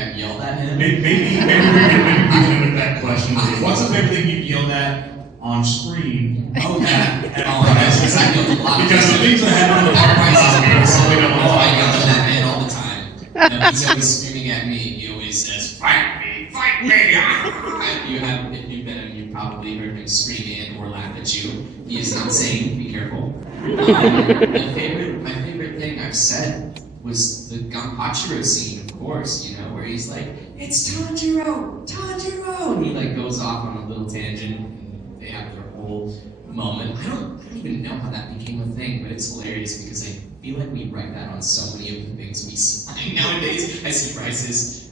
I've yelled at him. Maybe we can begin with that question. What's the favorite thing you've yelled at on screen? Oh, yeah. Because I yelled a lot. Because the things that happen in the I yelled at that man all the time. He's always screaming at me. He always says, "Fight me, fight me!" If you've been him, you've probably heard him scream and or laugh at you. He is not sane. Be careful. My favorite thing I've said was the Ganpachiro scene, of course, you know, where he's like, "It's Tanjiro! Tanjiro!" And he like goes off on a little tangent, and they have their whole moment. I don't even know how that became a thing, but it's hilarious because I feel like we write that on so many of the things we sign nowadays. I see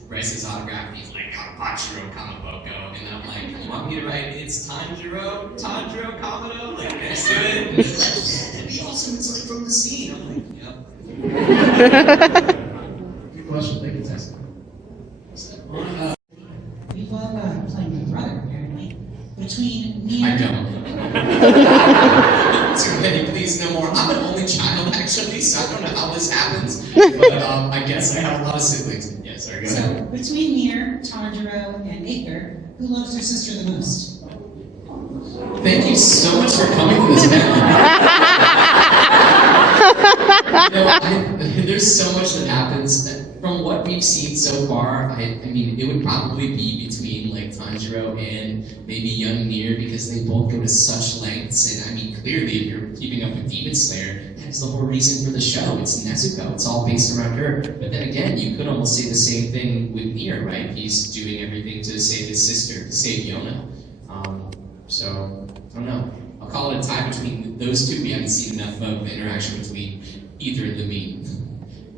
Bryce's autograph, and he's like, "Ganpachiro Kamaboko," and then I'm like, "You want me to write it's Tanjiro Kamado?" Like next to it? And he's like, "Yeah, that'd be awesome. It's like from the scene." I'm like, "Yep." Good question. Thank you, Tessa. We love playing Big Brother, apparently. Between me I and... don't. Too many, please, no more. I'm an only child, actually, so I don't know how this happens. But I guess I have a lot of siblings. Yeah, sorry, go ahead. So, between Mir, Tanjiro, and Aether, who loves their sister the most? Thank you so much for coming to this family. There's so much that happens. From what we've seen so far, I mean, it would probably be between like Tanjiro and maybe young Nier because they both go to such lengths. And I mean, clearly, if you're keeping up with Demon Slayer, that's the whole reason for the show. It's Nezuko. It's all based around her. But then again, you could almost say the same thing with Nier, right? He's doing everything to save his sister, to save Yona. So, I don't know. I'll call it a tie between those two. We haven't seen enough of the interaction between either of the meme.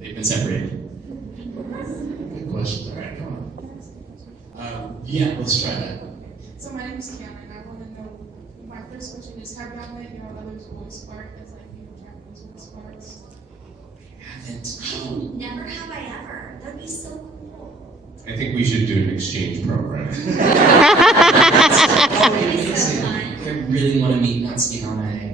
They've been separated. Good question. All right, come on. Yeah, let's try that. So my name is Kiana, and I want to know, my first question is, have y'all met your other's voice part as like, Japanese voice parts? Haven't. Never have I ever. That'd be so cool. I think we should do an exchange program. That'd be so fun. I really want to meet Natsuki.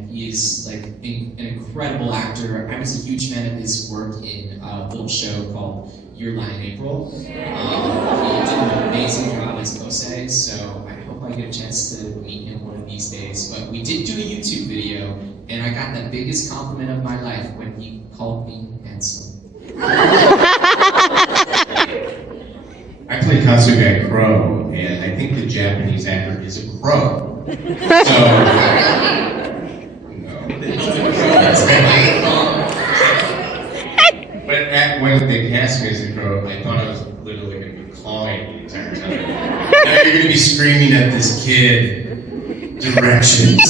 He's like an incredible actor. I was a huge fan of his work in a little show called Your Lie in April. He did an amazing job as Kosei, so I hope I get a chance to meet him one of these days. But we did do a YouTube video, and I got the biggest compliment of my life when he called me handsome. I play Kasuga Crow, and I think the Japanese actor is a crow. So, no. But when they cast me as a crow, I thought I was literally going to be clawing the entire time. Now you're going to be screaming at this kid, directions.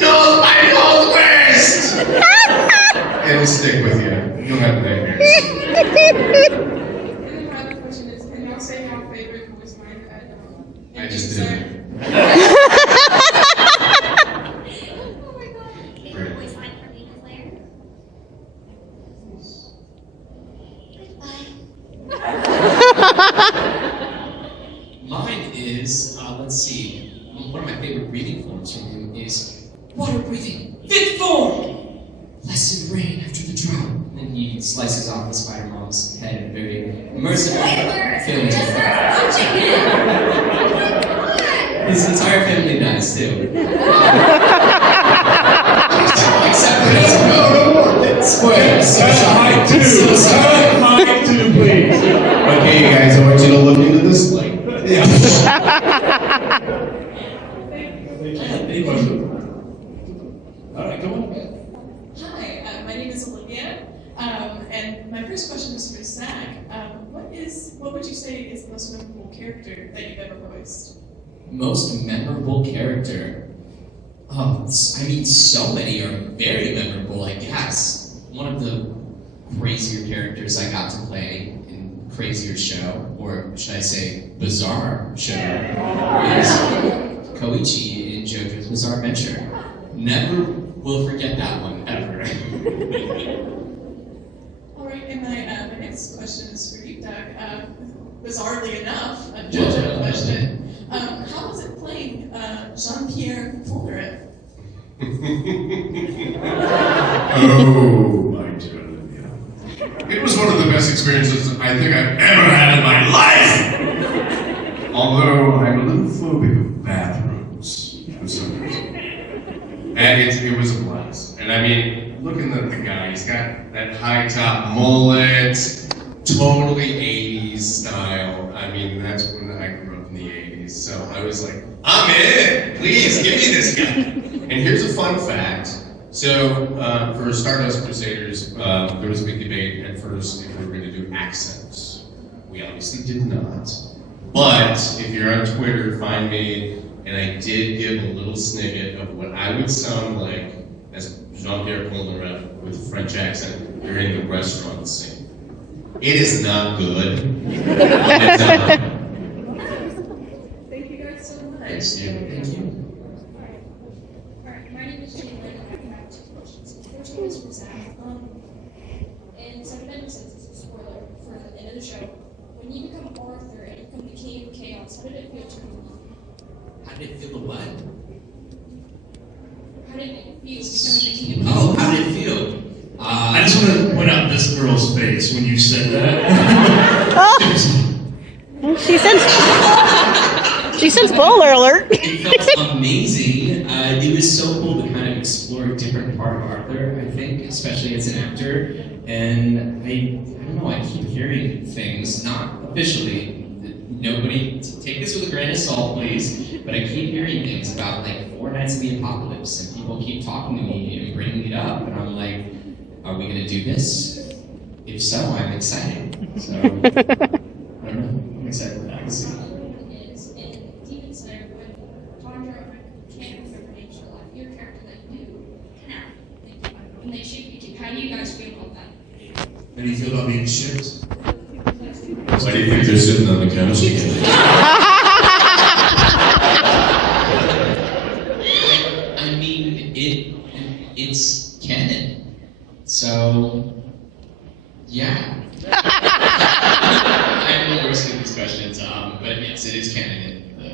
North by Northwest! It'll stick with you. You'll have nightmares. And then my other question is, can y'all say my favorite voice line at I just did. Oh my god. Favorite voice line from Demon Slayer? Goodbye. Mine is, let's see, one of my favorite breathing forms from him is water breathing, fit form! Blessed rain after the drought. And then he slices off the Spider-Mom's head in a very immersive film. His entire family dies too. Except for Nezuko. Spoilers. So Mike 2. Mike 2, please. Okay, you guys, I want you to look into this light. Yeah. Thank you. All right, come on. Hi, my name is Olivia, and my first question is for Zach. What would you say is the most memorable character that you've ever voiced? Most memorable character? Oh, I mean, so many are very memorable, I guess. One of the crazier characters I got to play in Crazier Show, or should I say, Bizarre Show, is Koichi in JoJo's Bizarre Adventure. Never will forget that one, ever. All right, and my next question is for you, Doug. Bizarrely enough, a JoJo question. How was it playing Jean-Pierre Polnareff? Oh, my dear Olivia. It was one of the best experiences I think I've ever had in my life! Although I'm a little phobic of bathrooms for some reason. And it was a blast. And I mean, looking at the guy, he's got that high top mullet, totally 80s style. I mean, that's when I grew up in the 80s. So I was like, I'm in! Please, give me this guy! And here's a fun fact. So, for Stardust Crusaders, there was a big debate at first if we were going to do accents. We obviously did not. But if you're on Twitter, find me, and I did give a little snippet of what I would sound like as Jean-Pierre Polnareff with a French accent during the restaurant scene. It is not good. It is not. Thank you guys so much. Thanks, Steve. Thank you. Alright, my name is Jane Lynn, and I have 2 questions. The first one is for Zach. In Seven Deadly Sins, it's a spoiler for the end of the show. When you become Arthur and you become the King of Chaos, how did it feel to be? How did it feel the what? How did it feel to become the King of Chaos? Oh, how did it feel? I just want to point out this girl's face when you said that. She said spoiler alert. It felt amazing. It was so cool to kind of explore a different part of Arthur, I think, especially as an actor. And I don't know, I keep hearing things, not officially. Nobody, take this with a grain of salt, please. But I keep hearing things about like 4 Nights of the Apocalypse, and people keep talking to me and bringing it up, and I'm like, are we gonna do this? If so, I'm excited. So, I don't know. I'm excited for that. We'll see. Is in Demon Slayer when Tondra, I can't remember names for life, your character that you do, when they shoot you, how do you guys feel about that? How do you feel about being shipped? Why do you think they're sitting on the couch together? I mean, it's canon. So, yeah. I'm the worst at these questions, but yes, it is canon in the,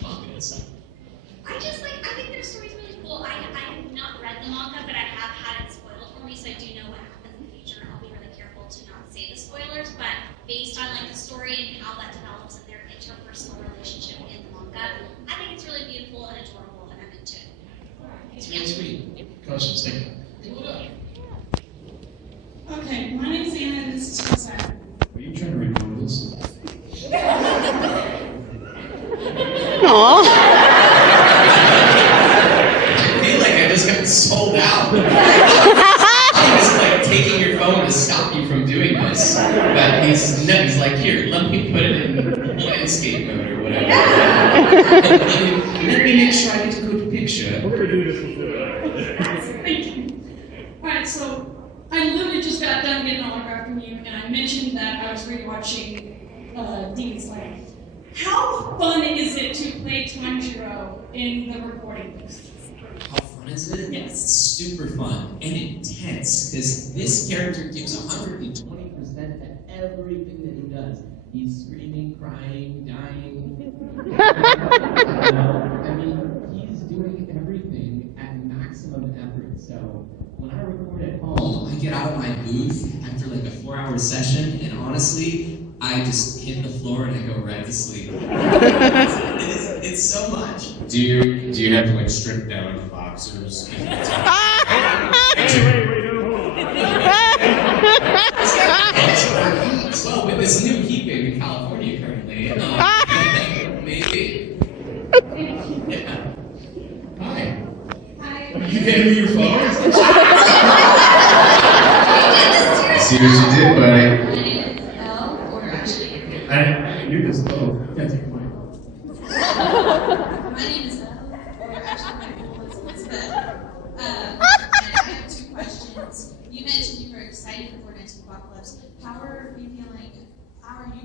manga and stuff. I think their story's really cool. I have not read the manga, but I have had it spoiled for me, so I do know what happens in the future. I'll be really careful to not say the spoilers, but based on like the story and how that develops and their interpersonal relationship in the manga, I think it's really beautiful and adorable, and I'm into it. It's really sweet. Questions, thank you. Okay, my name is Anna and this is for Zach. Are you trying to record this? Aww. I feel like I just got sold out. It's like taking your phone to stop you from doing this. But he's like, here, let me put it in landscape mode or whatever. Let me make sure I get a good picture. Thank you. Alright, so I literally just got done getting an autograph from you, and I mentioned that I was rewatching Demon Slayer. How fun is it to play Tanjiro in the recording booth? How fun is it? Yes. It's super fun and intense because this character gives 120% to everything that he does. He's screaming, crying, dying. I mean, he's doing everything at maximum effort. So when I record at home, I get out of my booth after like a 4-hour session, and honestly, I just hit the floor and I go right to sleep. It's so much. Do you have to like strip down to boxers? Well, with this new heat wave in California currently, maybe. Yeah. Hi. You gave me your phone? See what you did, buddy. I knew this. Oh, yeah, take mine. My name is Elle, or actually my name is Elizabeth. I have 2 questions. You mentioned you were excited for Nights of the Apocalypse. How are you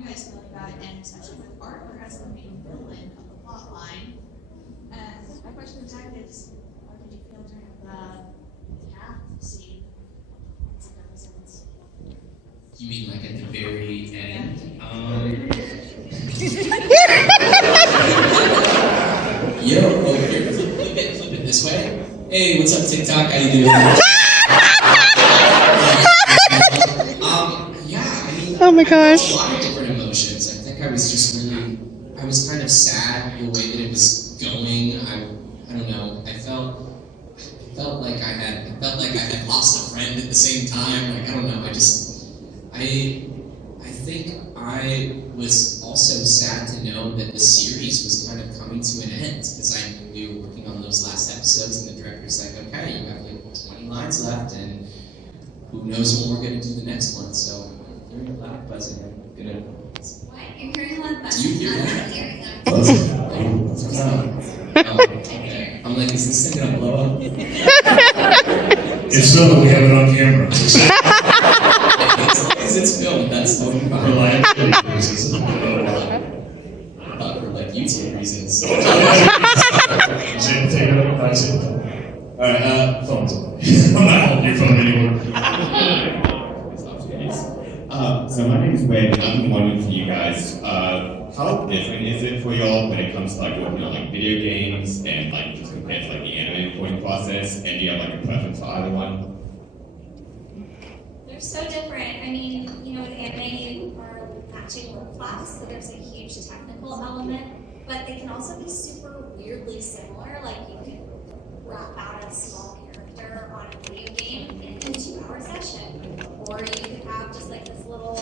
guys feeling about it, and especially with Arthur as the main villain of the plot line? And my question to Zach is, how did you feel during the death scene? You mean like at the very end? Yo, here, flip it this way. Hey, what's up, TikTok? How you doing? Oh my I felt gosh. a lot of different emotions. I think I was just really, I was kind of sad the way that it was going. I don't know. I felt like I had lost a friend at the same time. Like I don't know. I think I was also sad to know that the series was kind of coming to an end because I knew working on those last episodes and the director's like, okay, you have like 20 lines left and who knows when we're going to do the next one. So I'm hearing a loud buzzing. I'm going to... What? You're hearing loud buzzing? Do you hear I'm that? not hearing that. Okay. I'm like, is this thing going to blow up? It's still, we have it on camera. Because it's filmed, that's totally For fine. liability reasons. For like YouTube reasons. Alright, phone's on. I'm not holding your phone anymore. So my name is Wade, and I'm wondering for you guys, how different is it for y'all when it comes to like working on like video games and like just compared to like the anime recording process? And do you have like a preference for either one? They're so different. I mean, you know, with anime, you are matching work class, so there's a huge technical element, but they can also be super weirdly similar. Like you can wrap out a small character on a video game in a 2-hour session, or you could have just like this little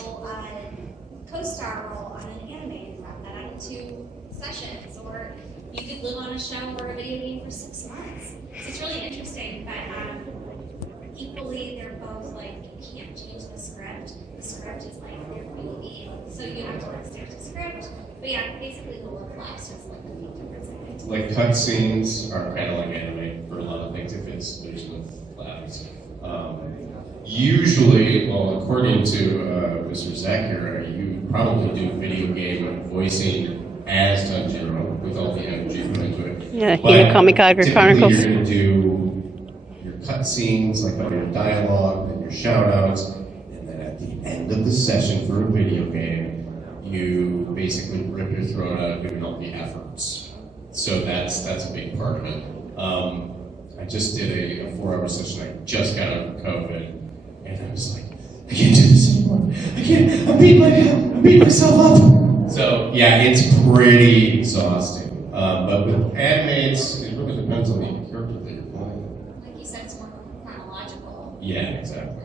co-star role on an anime and wrap that out in 2 sessions, or you could live on a show or a video game for 6 months. So it's really interesting, but equally they're both like, you can't change the script. The script is like your baby, so you have to like stick to the script. But yeah, basically the work lives is like the main difference, I think. Like cutscenes are kind of like anime for a lot of things if it's there's with labs. Usually, well, according to Mr. Zakura, you probably do video game voicing as Tanjiro with all the energy put into it. Yeah, But Kamikaze typically Chronicles. you're going to do your cutscenes, like all your dialogue and your shout-outs, and then at the end of the session for a video game, you basically rip your throat out doing all the efforts. So that's a big part of it. I just did a 4-hour session. I just got out of COVID, and I was like, I can't do this anymore. I can't. I'm beating myself up. So yeah, it's pretty exhausting. But with anime, it really depends on the character that you're playing. Like you said, it's more chronological. Yeah, exactly.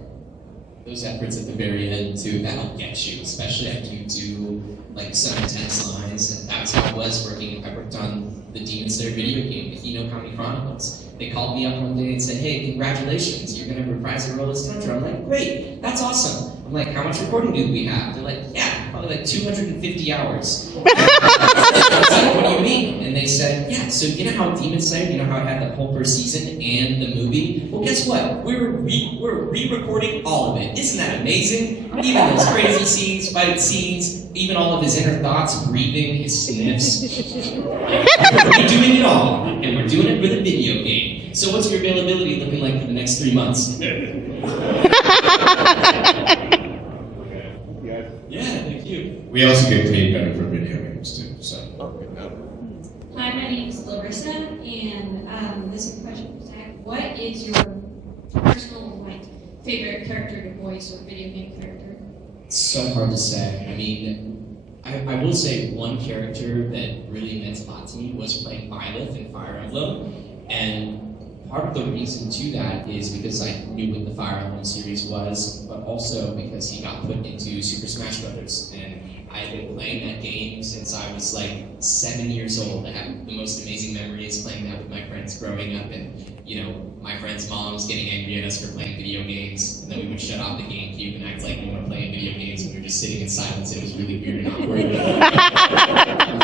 Those efforts at the very end too, that'll get you, especially after you do like some intense lines. And that's how it was working. I worked on the Demon Slayer video game, the DokiKittyProductions Chronicles. They called me up one day and said, hey, congratulations, you're gonna reprise your role as Tanjiro. I'm like, great, that's awesome. I'm like, how much recording do we have? They're like, yeah, probably like 250 hours. I was like, what do you mean? And they said, yeah, so you know how Demon Slayer, you know how it had the whole per season and the movie? Well, guess what? We're re-recording all of it. Isn't that amazing? Even those crazy scenes, fight scenes, even all of his inner thoughts, breathing, his sniffs. We're doing it all, and we're doing it with a video game. So what's your availability looking like for the next 3 months? Yeah, thank you. We also get paid better for video games too. So. Hi, my name is Larissa, and this is a question for Zach. What is your personal favorite character to voice or video game character? It's so hard to say. I mean, I will say one character that really meant a lot to me was playing Byleth in Fire Emblem, and part of the reason to that is because I knew what the Fire Emblem series was, but also because he got put into Super Smash Brothers, and I've been playing that game since I was like 7 years old. I have the most amazing memories playing that with my friends growing up, and you know, my friends' moms getting angry at us for playing video games, and then we would shut off the GameCube and act like we weren't playing video games, and we were just sitting in silence. It was really weird and awkward.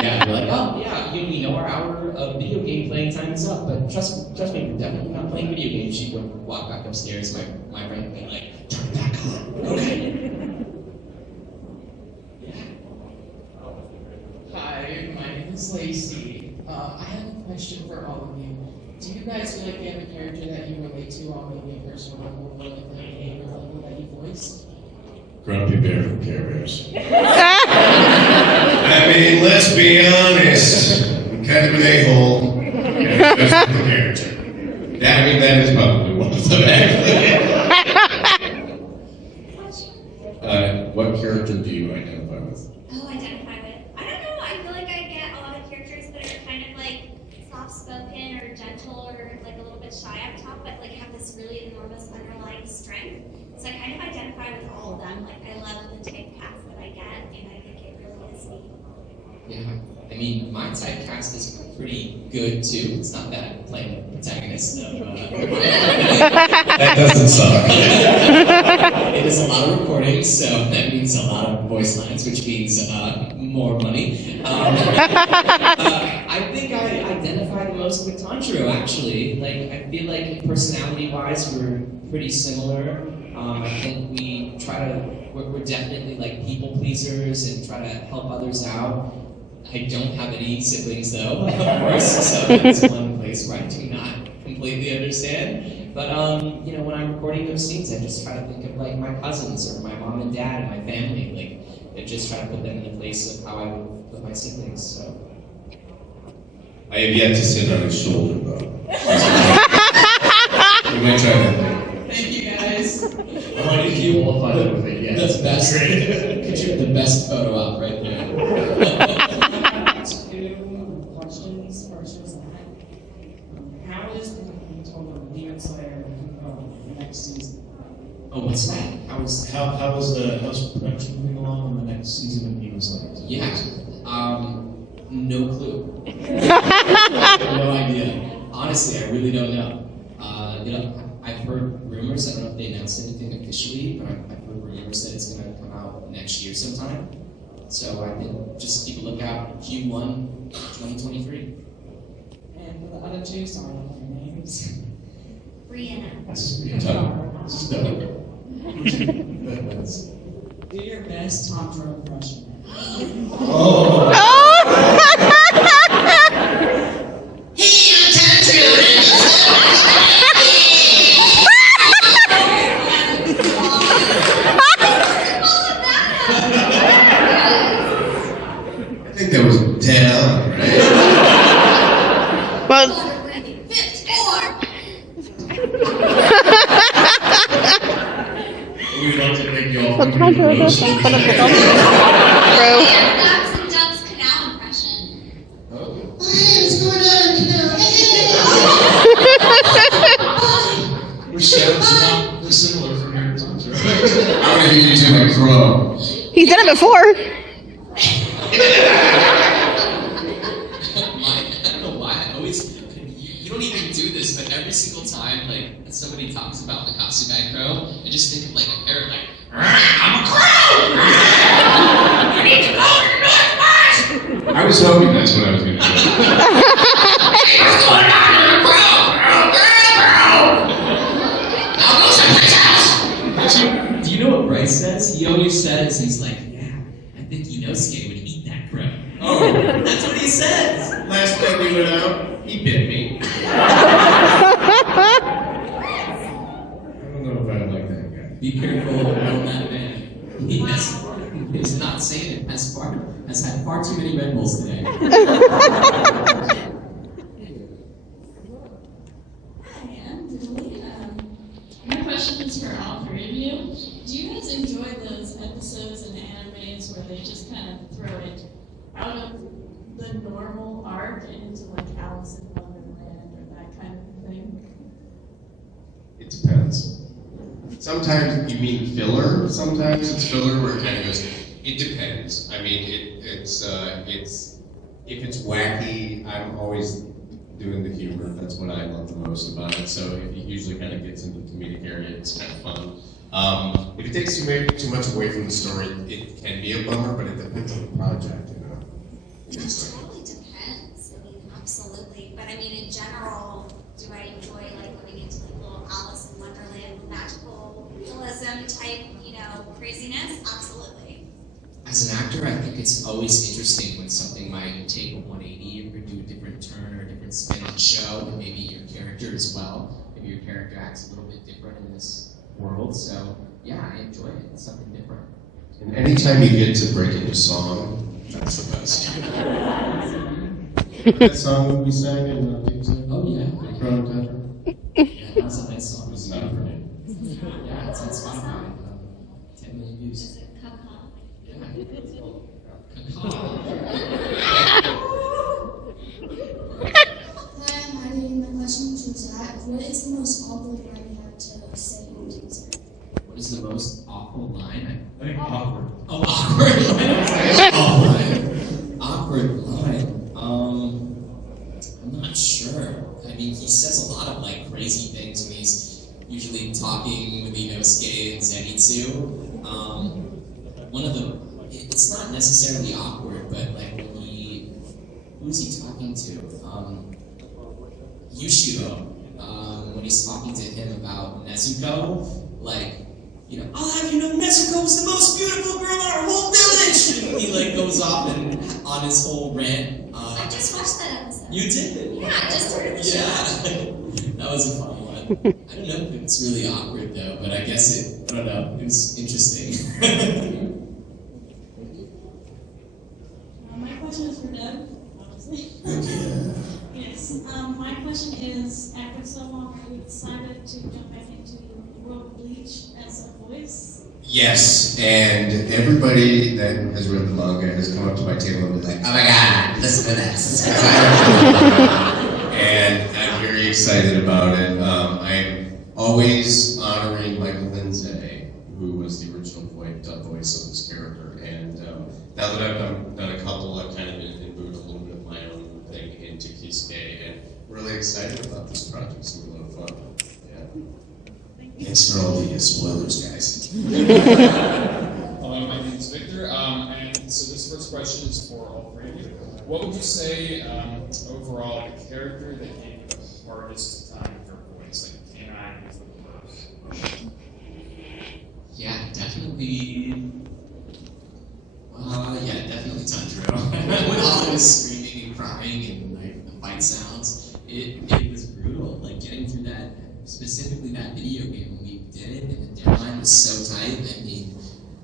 Yeah, we're like, oh yeah, we know our hour of video game playing time is up, but trust me, we're definitely not playing video games. She would walk back upstairs, my friend would be like, turn it back on. Okay. Hi, my name is Lacey. I have a question for all of you. Do you guys feel like you have a character that you relate to on maybe a personal level or like a game or level that you voice? Grumpy Bear from Care Bears. I mean, let's be honest. I'm kind of an a-hole. That's the character. That is probably one of them, actually. What character do you identify with? Oh, identify with. I don't know. I feel like I get a lot of characters that are kind of like soft-spoken or gentle or like a little bit shy up top, but like have this really enormous underlying strength. So I kind of identify with all of them. Like I love the typecast that I get, and I think it really is me. Yeah, I mean, my typecast is pretty good too. It's not that I'm playing the protagonist of. That doesn't suck. It is a lot of recording, so that means a lot of voice lines, which means more money. I think I identify the most with Tanjiro, actually. Like, I feel like personality-wise, we're pretty similar. I think we're definitely like people pleasers and try to help others out. I don't have any siblings though, of course, so that's one place where I do not completely understand. But when I'm recording those scenes, I just try to think of like my cousins or my mom and dad and my family, like, and just try to put them in the place of how I would put my siblings. So I have yet to sit on his shoulder, though. You might try that later. Thank you guys. I want to keep qualified with it, yes. that's best. Picture the best photo op right there. Two questions. First was that. How is the total Demon Slayer next season? Oh, what's that? How's production moving along on the next season of Demon Slayer? Yeah. No clue. No idea. Honestly, I really don't know. I've heard rumors. I don't know if they announced anything officially, but I've heard rumors that it's going to come out next year sometime. So I think just keep a lookout. Q1 2023. And for the other two, sorry, what are your names? Brianna. Do your best Tanjiro impression. I think that was 10 on, right? Well, We'd like to thank you all what's for wrong your with most this? interesting Bro. That's and Doug's canal impression. Which sounds not dissimilar from your Tanjiro. I'm gonna give you to my crow. He's done it before. I don't know why. I always. You don't even do this, but every single time, like somebody talks about the Katsugai crow, I just think of like a parrot, like, I'm a crow. You need to go to the northwest. I was hoping that's what I was gonna do. Hey, what's going on, little crow? I'll go someplace else. Do you know what Bryce says? He always says, he's like, yeah, I think Inosuke would eat that crow. Oh, That's what he says. last night we went out, he bit me. I don't know if I like that guy. Be careful around that man. He's not saying it. Has had far too many Red Bulls today. Hi, I'm Diddley. My question is for all three of you. Do you guys enjoy those episodes in animes where they just kind of throw it out of the normal arc into like Alice in Wonderland or that kind of thing? It depends. Sometimes you mean filler, sometimes it's filler where it kind of goes, it depends. I mean, it's if it's wacky, I'm always doing the humor. That's what I love the most about it. So if it usually kind of gets into the comedic area, it's kind of fun. If it takes too much away from the story, it can be a bummer, but it depends on the project, you know. It totally depends. I mean, absolutely. But I mean, in general, do I enjoy like living into like little Alice in Wonderland magical realism type, craziness? Absolutely. As an actor, I think it's always interesting when something might take a 180 or do a different turn or a different spin on the show, and maybe your character as well. Maybe your character acts a little bit different in this world. So yeah, I enjoy it. It's something different. And anytime you get to break into song, that's the best. That song we sang in DokiKitty? Oh yeah. Yeah, that's a nice song. It's not for me. Yeah, it's on Spotify. 10 million views. Hi, my name. My question is for Zach. What is the most awkward line you have to say in teaser? What is the most awkward line? I think awkward. Oh, awkward line. Awkward line. I'm not sure. I mean, he says a lot of like crazy things when he's usually talking with Inosuke and Zenitsu. One of the, it's not necessarily awkward, but like when who's he talking to? Yushiro. When he's talking to him about Nezuko, like, you know, I'll have you know Nezuko was the most beautiful girl in our whole village! And he like goes off and on his whole rant. I just watched that episode. You did? Yeah, I just started the show. Yeah. That was a fun one. I don't know if it's really awkward though, but I guess I don't know, it was interesting. My question is for Doug, obviously. Yes. My question is, after so long, are you excited to jump back into World Bleach as a voice? Yes, and everybody that has read the manga has come up to my table and been like, oh my god, listen to this. And I'm very excited about it. I'm always honoring Michael Lindsay, who was the original voice of this character. And now that I've done a couple, I've kind of imbued a little bit of my own thing into Kisuke, and really excited about this project. It's gonna be a lot of fun. Yeah. Thanks for all the spoilers, guys. Hello, my name is Victor, and so this first question is for all three of you. What would you say, overall, the character that gave you the hardest time for voice, like interacting with the most? Yeah, definitely. Definitely Tanjiro. When all was screaming and crying and like the fight sounds, it was brutal. Like getting through that, specifically that video game when we did it, and the deadline was so tight. I mean,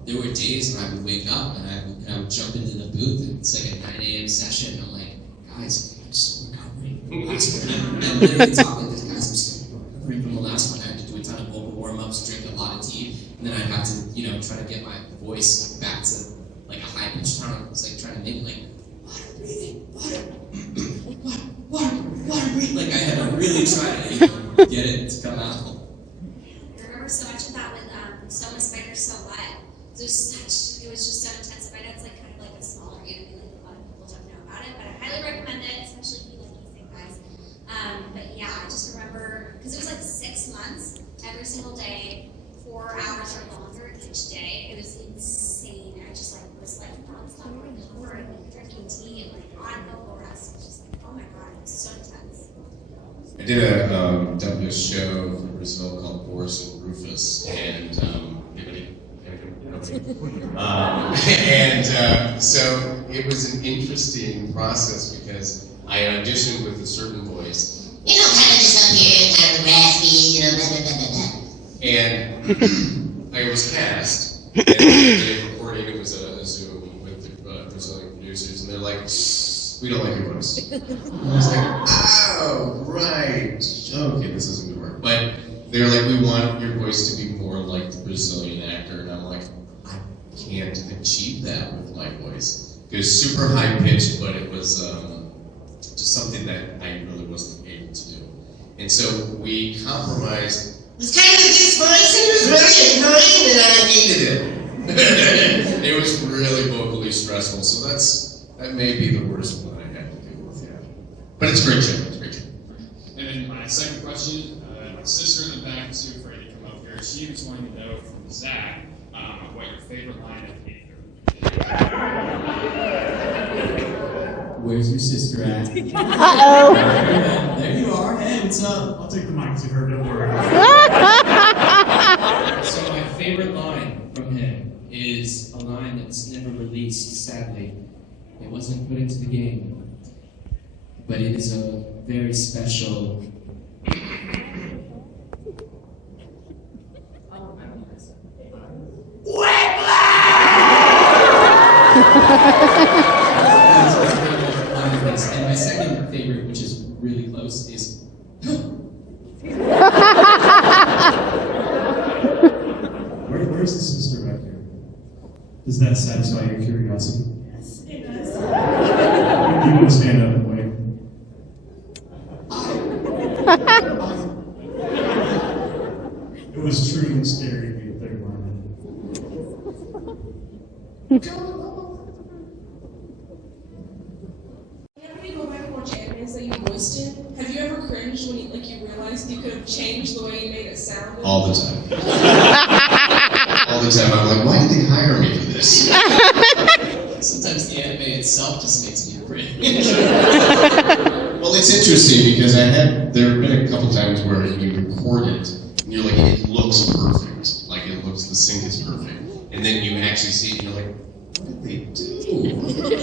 there were days when I would wake up and I would jump into the booth and it's like a 9 a.m. session. And I'm like, guys, I'm still recovering from the last one. I'm literally talking to guys, I'm still recovering from the last one. I had to do a ton of vocal warm-ups, drink a lot of tea, and then I'd have to, try to get my voice back to like a high pitched tone. It was like trying to make like water breathing, water breathing. Like I had to really try to get it to come out. I remember so much of that with So Many Spiders, So What. It was just so intense. I know it's like kind of like a smaller anime, like a lot of people don't know about it, but I highly recommend it, especially if you like these guys. But yeah, I just remember because it was like 6 months every single day, 4 hours or longer each day. It was insane. I just like was like nonstop recovering and drinking tea and like on no rest. It was just like, oh my god, it was so intense. I did a show for Brazil called Boris and Rufus, and so it was an interesting process because I auditioned with a certain voice. You know, kind of just up here, kind of raspy, blah, blah, blah, blah. And I was cast, and the day of recording, it was a Zoom with the Brazilian producers, and they're like, we don't like your voice. I was like, oh, right. Okay, this isn't gonna work. But they're like, we want your voice to be more like the Brazilian actor, and I'm like, I can't achieve that with my voice. It was super high pitched, but it was just something that I really wasn't able to do. And so we compromised. It was kind of this voice, and it was really annoying, and I hated it. It was really vocally stressful, so that may be the worst one I had to deal with, yeah. But it's great show, it's great show. And then my second question, my sister in the back is too afraid to come up here. She was wanting to know from Zach what your favorite line of Aether. Where's your sister at? Uh-oh. There you are. Hey, what's up? I'll take the mic to her, don't worry. So my favorite line from him is a line that's never released, sadly. It wasn't put into the game. But it is a very special... And my second favorite, which is really close, is Where's the sister back here? Does that satisfy your curiosity? Yes, it does. Do you want to stand up and wave? It was truly scary to be a third mermaid. Whenever you go back and watch animes that you voiced in, have you ever cringed when you realized you could have changed the way you made it sound? All the time. All the time. I'm like, why did they hire me for this? Sometimes the anime itself just makes me cringe. Well, it's interesting because there have been a couple times where you record it and you're like, it looks perfect. Like it looks, the sync is perfect. And then you actually see it and you're like, what did they do?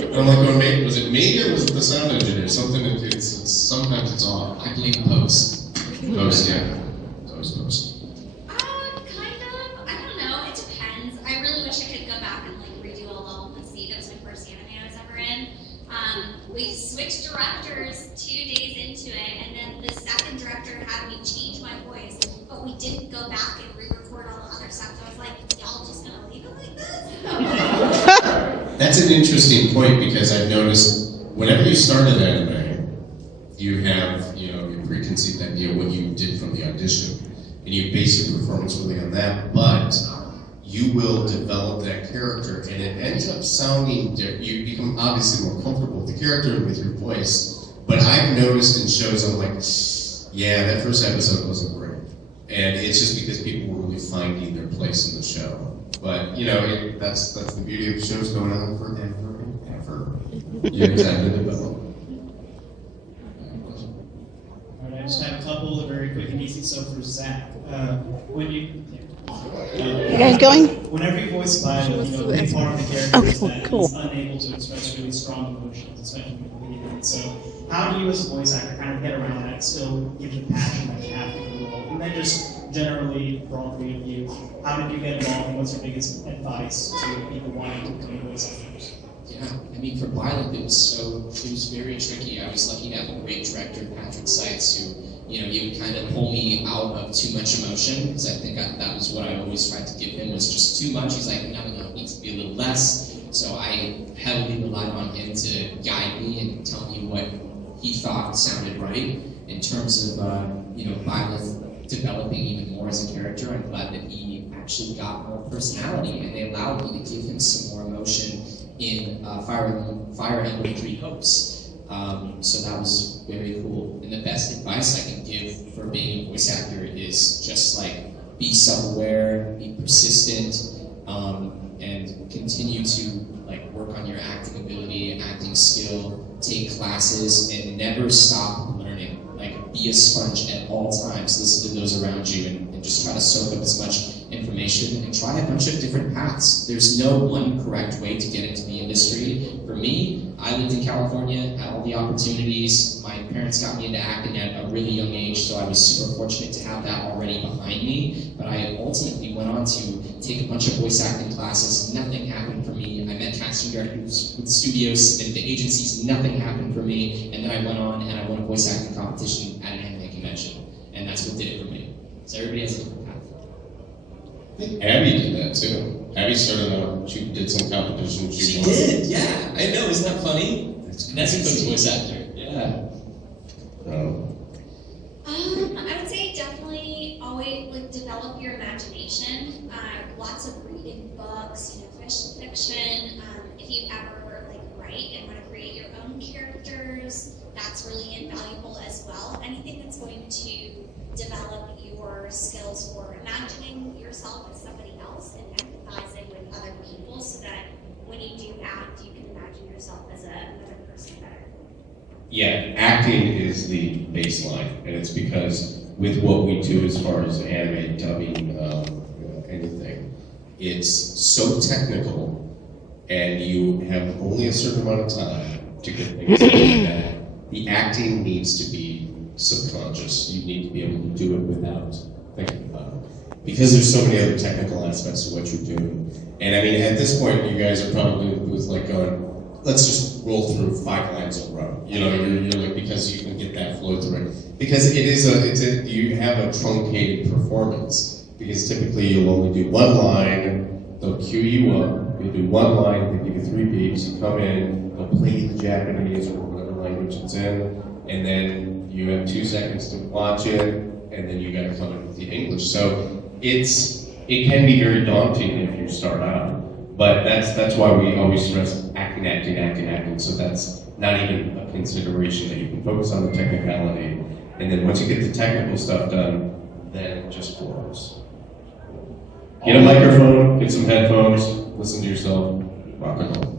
And I'm like, oh, was it me or was it the sound engineer? Something, sometimes it's off. I believe post. Post, yeah. Post. Kind of. I don't know. It depends. I really wish I could go back and like redo a level and see. That was my first anime I was ever in. We switched directors 2 days into it, and then the second director had me change my voice, but we didn't go back and re-record all the other stuff. So I was like, y'all just gonna leave it like this? That's an interesting point because I've noticed whenever you start an anime, you have, your preconceived idea of what you did from the audition, and you base your performance really on that, but you will develop that character, and it ends up sounding different. You become obviously more comfortable with the character and with your voice, but I've noticed in shows, I'm like, yeah, that first episode wasn't great. And it's just because people were really finding their place in the show. But, that's the beauty of shows going on forever. You have time to develop. All right, I just have a couple that are very quick and easy. So for Zach, You guys going? Whenever you voice Violet, a big part of the character is that he's unable to express really strong emotions, especially in the video game. So how do you as a voice actor kind of get around that, still give the passion that you have for the role? And then just generally, for all three of you, how did you get involved and what's your biggest advice to people wanting to become voice actors? Yeah, I mean, for Violet, it was very tricky. I was lucky to have a great director, Patrick Seitz, who, he would kind of pull me out of too much emotion, because I think that was what I always tried to give him, was just too much. He's like, no, it needs to be a little less. So I heavily relied on him to guide me and tell me what he thought sounded right. In terms of, Violet developing even more as a character, I'm glad that he actually got more personality, and they allowed me to give him some more emotion in Fire Emblem 3 Hopes. So that was very cool. And the best advice I can give for being a voice actor is just be self-aware, be persistent, and continue to work on your acting ability, acting skill, take classes, and never stop learning. Be a sponge at all times. Listen to those around you and just try to soak up as much information and try a bunch of different paths. There's no one correct way to get into the industry. For me, I lived in California, had all the opportunities. My parents got me into acting at a really young age, so I was super fortunate to have that already behind me. But I ultimately went on to take a bunch of voice acting classes. Nothing happened for me. I met casting directors with studios, submitted to agencies. Nothing happened for me. And then I went on and I won a voice acting competition at an anime convention. And that's what did it for me. So everybody has a different path. I think Abby did that too. Abby started out, she did some competition. She did, yeah. I know, isn't that funny? That's a good voice actor, yeah. I would say definitely always develop your imagination. Lots of reading books, fiction. If you ever write and want to create your own characters, that's really invaluable as well. Anything that's going to develop your skills for imagining yourself as somebody else and empathizing with other people, so that when you do act, you can imagine yourself as another person better. Yeah, acting is the baseline, and it's because with what we do as far as anime, dubbing, anything, it's so technical, and you have only a certain amount of time to get things done that the acting needs to be subconscious. You need to be able to do it without thinking about it. Because there's so many other technical aspects to what you're doing. And I mean, at this point, you guys are probably in the booth going, let's just roll through 5 lines in a row. You're because you can get that flow through it. Because you have a truncated performance. Because typically you'll only do 1 line, They'll cue you up. You'll do one line. They give you 3 beats. You come in. They'll play the Japanese or whatever language it's in, and then you have 2 seconds to watch it, and then you got to come in with the English. So it can be very daunting if you start out, but that's why we always stress acting. So that's not even a consideration that you can focus on the technicality, and then once you get the technical stuff done, then it just flows. Get a microphone, get some headphones, listen to yourself, rock and roll.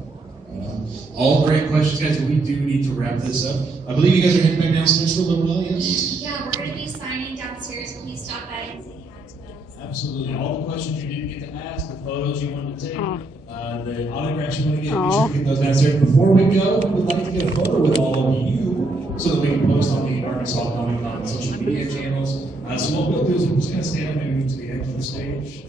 All great questions, guys, but we do need to wrap this up. I believe you guys are heading back downstairs for a little while, yes? Yeah, we're going to be signing downstairs. Will you stop by and say hi to us? Absolutely. All the questions you didn't get to ask, the photos you wanted to take, the autographs you want to get, make sure to get those downstairs. Before we go, we would like to get a photo with all of you so that we can post on the Arkansas Comic Con social media channels. So what we'll do is we're just going to stand up and move to the edge of the stage.